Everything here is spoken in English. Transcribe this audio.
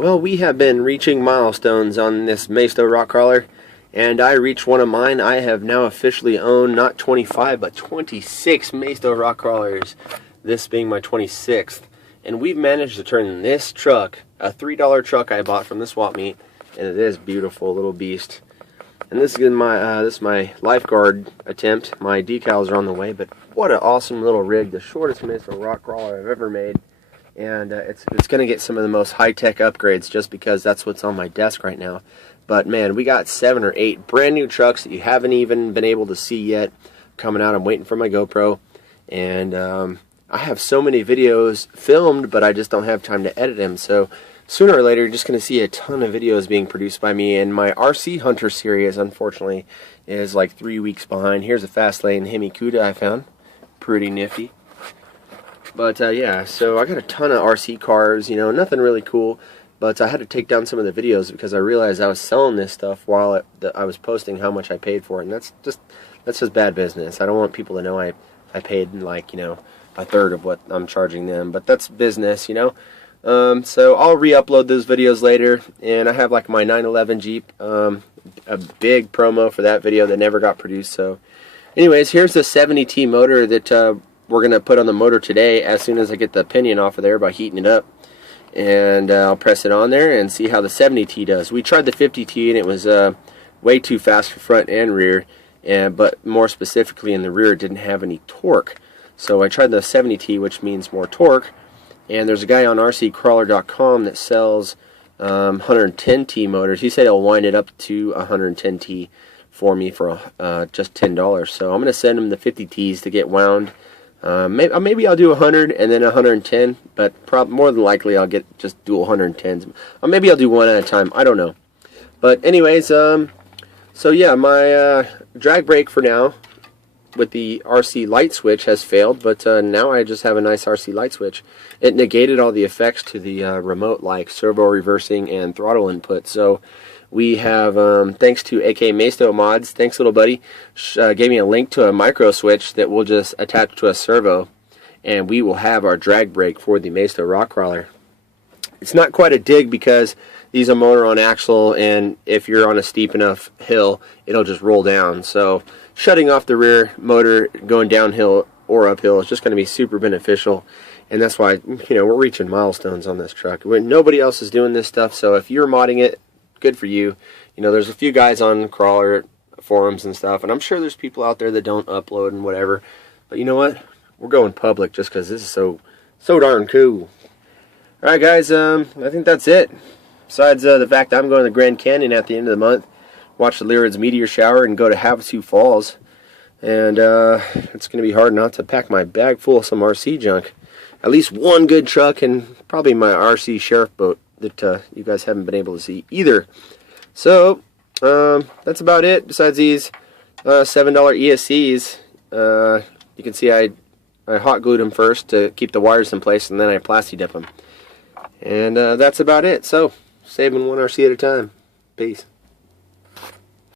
Well, we have been reaching milestones on this Maisto rock crawler, and I reached one of mine. I have now officially owned not 25 but 26 Maisto rock crawlers, this being my 26th. And we've managed to turn this truck, a $3 truck I bought from the swap meet, and it is beautiful little beast. And this is my lifeguard attempt. My decals are on the way, but what an awesome little rig, the shortest Maisto rock crawler I've ever made. And it's going to get some of the most high-tech upgrades just because that's what's on my desk right now. But man, we got 7 or 8 brand new trucks that you haven't even been able to see yet coming out. I'm waiting for my GoPro, and I have so many videos filmed, but I just don't have time to edit them. So sooner or later, you're just going to see a ton of videos being produced by me. And my RC Hunter series, unfortunately, is like 3 weeks behind. Here's a fast lane Hemi Cuda I found. Pretty nifty. But yeah, so I got a ton of RC cars, you know, nothing really cool. But I had to take down some of the videos because I realized I was selling this stuff while I was posting how much I paid for it. And that's just bad business. I don't want people to know I paid, like, you know, a third of what I'm charging them. But that's business, you know. So I'll re-upload those videos later. And I have like my 911 Jeep, a big promo for that video that never got produced. So anyways, here's the 70T motor that we're going to put on the motor today as soon as I get the pinion off of there by heating it up. And I'll press it on there and see how the 70T does. We tried the 50T and it was way too fast for front and rear, but more specifically in the rear it didn't have any torque. So I tried the 70T, which means more torque, and there's a guy on rccrawler.com that sells 110T motors. He said he'll wind it up to 110T for me for just $10. So I'm going to send him the 50Ts to get wound. Maybe I'll do 100 and then 110, but more than likely I'll get just dual 110s. Or maybe I'll do one at a time. I don't know. But anyways, so yeah, my drag brake for now with the RC light switch has failed, but now I just have a nice RC light switch. It negated all the effects to the remote, like servo reversing and throttle input. So we have, thanks to AK Maisto Mods, thanks little buddy, gave me a link to a micro switch that we'll just attach to a servo, and we will have our drag brake for the Maisto rock crawler. It's not quite a dig because these are motor on axle, and if you're on a steep enough hill, it'll just roll down. So shutting off the rear motor going downhill or uphill is just going to be super beneficial. And that's why, you know, we're reaching milestones on this truck. Nobody else is doing this stuff, so if you're modding it, good for you. You know, there's a few guys on crawler forums and stuff, and I'm sure there's people out there that don't upload and whatever. But you know what? We're going public just because this is so darn cool. Alright guys, I think that's it. Besides the fact that I'm going to the Grand Canyon at the end of the month, watch the Lyrids meteor shower, and go to Havasu Falls. And it's going to be hard not to pack my bag full of some RC junk. At least one good truck and probably my RC sheriff boat that you guys haven't been able to see either. So that's about it. Besides these $7 ESCs, you can see I hot glued them first to keep the wires in place, and then I plasti dip them. And that's about it. So saving one RC at a time. Peace.